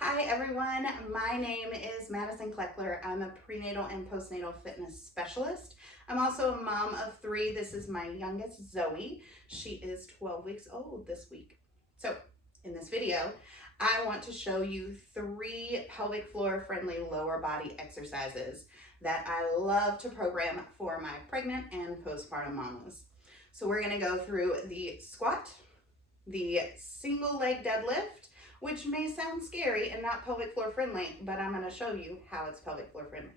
Hi everyone, my name is Madison Kleckler. I'm a prenatal and postnatal fitness specialist. I'm also a mom of 3. This is my youngest, Zoe. She is 12 weeks old this week. So in this video, I want to show you 3 pelvic floor friendly lower body exercises that I love to program for my pregnant and postpartum mamas. So we're gonna go through the squat, the single leg deadlift, which may sound scary and not pelvic floor friendly, but I'm going to show you how it's pelvic floor friendly.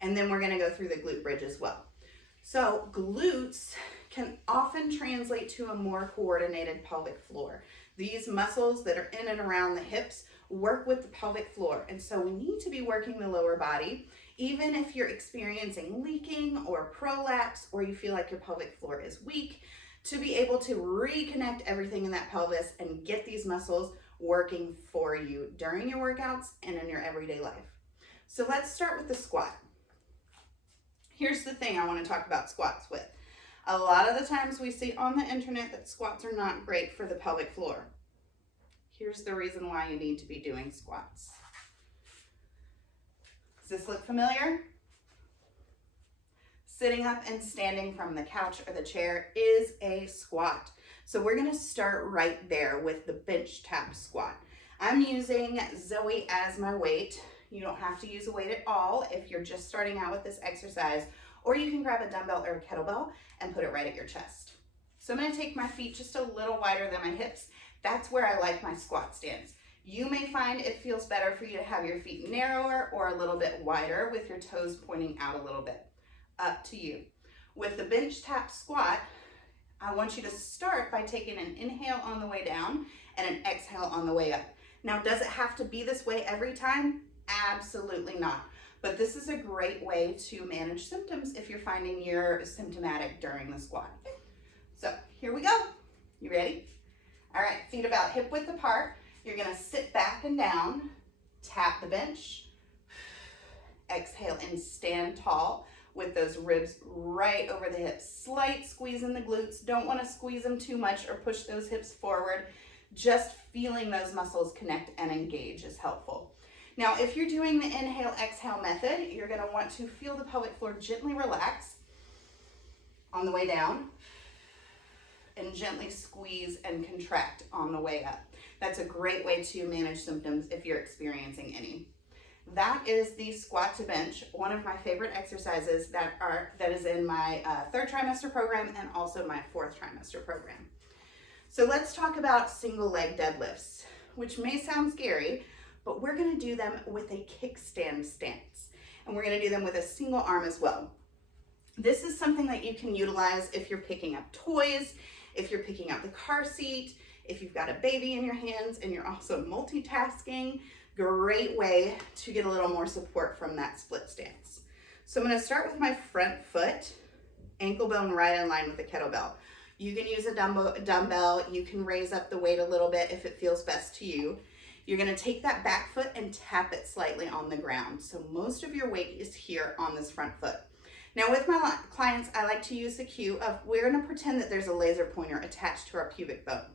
And then we're going to go through the glute bridge as well. So glutes can often translate to a more coordinated pelvic floor. These muscles that are in and around the hips work with the pelvic floor. And so we need to be working the lower body, even if you're experiencing leaking or prolapse, or you feel like your pelvic floor is weak, to be able to reconnect everything in that pelvis and get these muscles working for you during your workouts and in your everyday life. So let's start with the squat. Here's the thing I want to talk about squats with. A lot of the times we see on the internet that squats are not great for the pelvic floor. Here's the reason why you need to be doing squats. Does this look familiar? Sitting up and standing from the couch or the chair is a squat. So we're gonna start right there with the bench tap squat. I'm using Zoe as my weight. You don't have to use a weight at all if you're just starting out with this exercise, or you can grab a dumbbell or a kettlebell and put it right at your chest. So I'm gonna take my feet just a little wider than my hips. That's where I like my squat stance. You may find it feels better for you to have your feet narrower or a little bit wider with your toes pointing out a little bit. Up to you. With the bench tap squat, I want you to start by taking an inhale on the way down and an exhale on the way up. Now, does it have to be this way every time? Absolutely not. But this is a great way to manage symptoms if you're finding you're symptomatic during the squat. So here we go. You ready? All right, feet about hip width apart. You're gonna sit back and down, tap the bench, exhale and stand tall with those ribs right over the hips. Slight squeeze in the glutes. Don't want to squeeze them too much or push those hips forward. Just feeling those muscles connect and engage is helpful. Now, if you're doing the inhale, exhale method, you're going to want to feel the pelvic floor gently relax on the way down and gently squeeze and contract on the way up. That's a great way to manage symptoms if you're experiencing any. That is the squat to bench, one of my favorite exercises that is in my 3rd trimester program and also my 4th trimester program. So let's talk about single leg deadlifts, which may sound scary, but we're going to do them with a kickstand stance, and we're going to do them with a single arm as well. This is something that you can utilize if you're picking up toys, if you're picking up the car seat, if you've got a baby in your hands and you're also multitasking. Great way to get a little more support from that split stance. So I'm going to start with my front foot, ankle bone right in line with the kettlebell. You can use a dumbbell. You can raise up the weight a little bit if it feels best to you. You're going to take that back foot and tap it slightly on the ground. So most of your weight is here on this front foot. Now with my clients, I like to use the cue of we're going to pretend that there's a laser pointer attached to our pubic bone.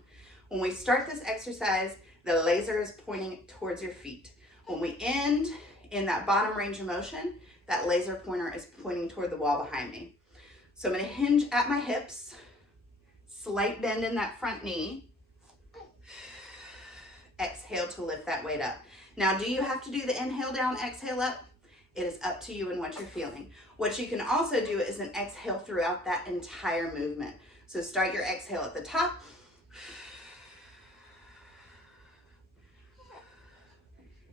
When we start this exercise, the laser is pointing towards your feet. When we end in that bottom range of motion, that laser pointer is pointing toward the wall behind me. So I'm going to hinge at my hips, slight bend in that front knee, exhale to lift that weight up. Now, do you have to do the inhale down, exhale up? It is up to you and what you're feeling. What you can also do is an exhale throughout that entire movement. So start your exhale at the top,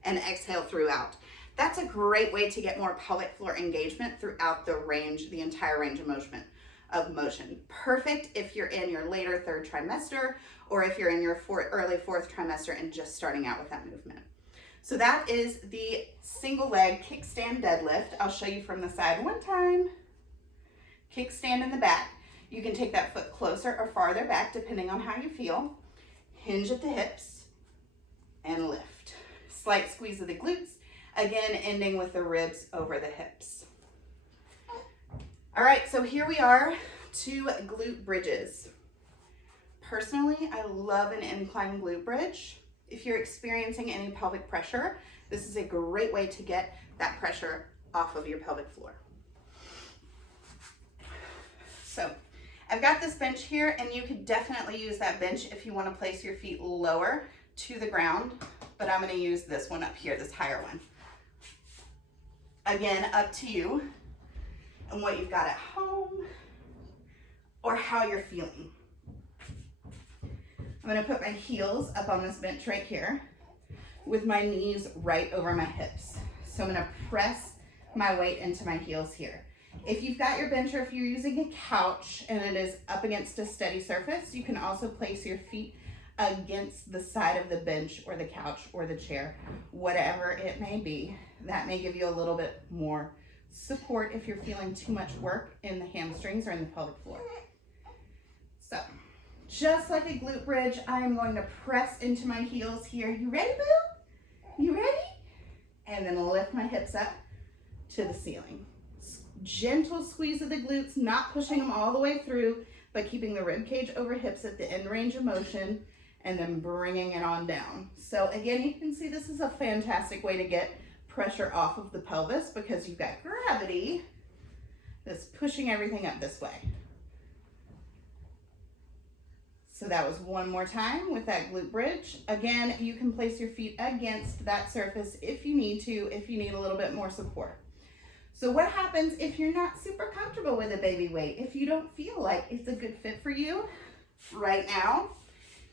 and exhale throughout. That's a great way to get more pelvic floor engagement throughout the entire range of motion. Perfect if you're in your later 3rd trimester or if you're in your early 4th trimester and just starting out with that movement. So that is the single leg kickstand deadlift. I'll show you from the side one time. Kickstand in the back. You can take that foot closer or farther back depending on how you feel. Hinge at the hips and lift. Slight squeeze of the glutes, again ending with the ribs over the hips. All right, so here we are to glute bridges. Personally, I love an incline glute bridge. If you're experiencing any pelvic pressure, this is a great way to get that pressure off of your pelvic floor. So I've got this bench here, and you could definitely use that bench if you want to place your feet lower to the ground, but I'm going to use this one up here, this higher one. Again, up to you and what you've got at home or how you're feeling. I'm going to put my heels up on this bench right here with my knees right over my hips. So I'm going to press my weight into my heels here. If you've got your bench, or if you're using a couch and it is up against a steady surface, you can also place your feet against the side of the bench or the couch or the chair, whatever it may be. That may give you a little bit more support if you're feeling too much work in the hamstrings or in the pelvic floor. So just like a glute bridge, I am going to press into my heels here. You ready, boo? You ready? And then lift my hips up to the ceiling. Gentle squeeze of the glutes, not pushing them all the way through, but keeping the rib cage over hips at the end range of motion, and then bringing it on down. So again, you can see this is a fantastic way to get pressure off of the pelvis because you've got gravity that's pushing everything up this way. So that was one more time with that glute bridge. Again, you can place your feet against that surface if you need to, if you need a little bit more support. So what happens if you're not super comfortable with a baby weight? If you don't feel like it's a good fit for you right now,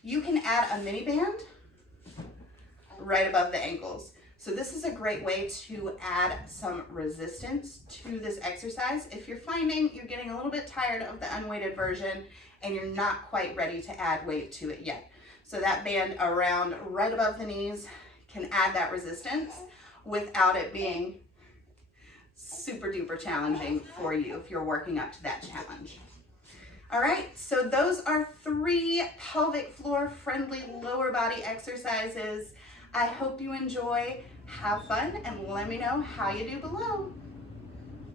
you can add a mini band right above the ankles. So this is a great way to add some resistance to this exercise. If you're finding you're getting a little bit tired of the unweighted version and you're not quite ready to add weight to it yet. So that band around right above the knees can add that resistance without it being super duper challenging for you if you're working up to that challenge. All right, so those are 3 pelvic floor friendly lower body exercises. I hope you enjoy, have fun, and let me know how you do below.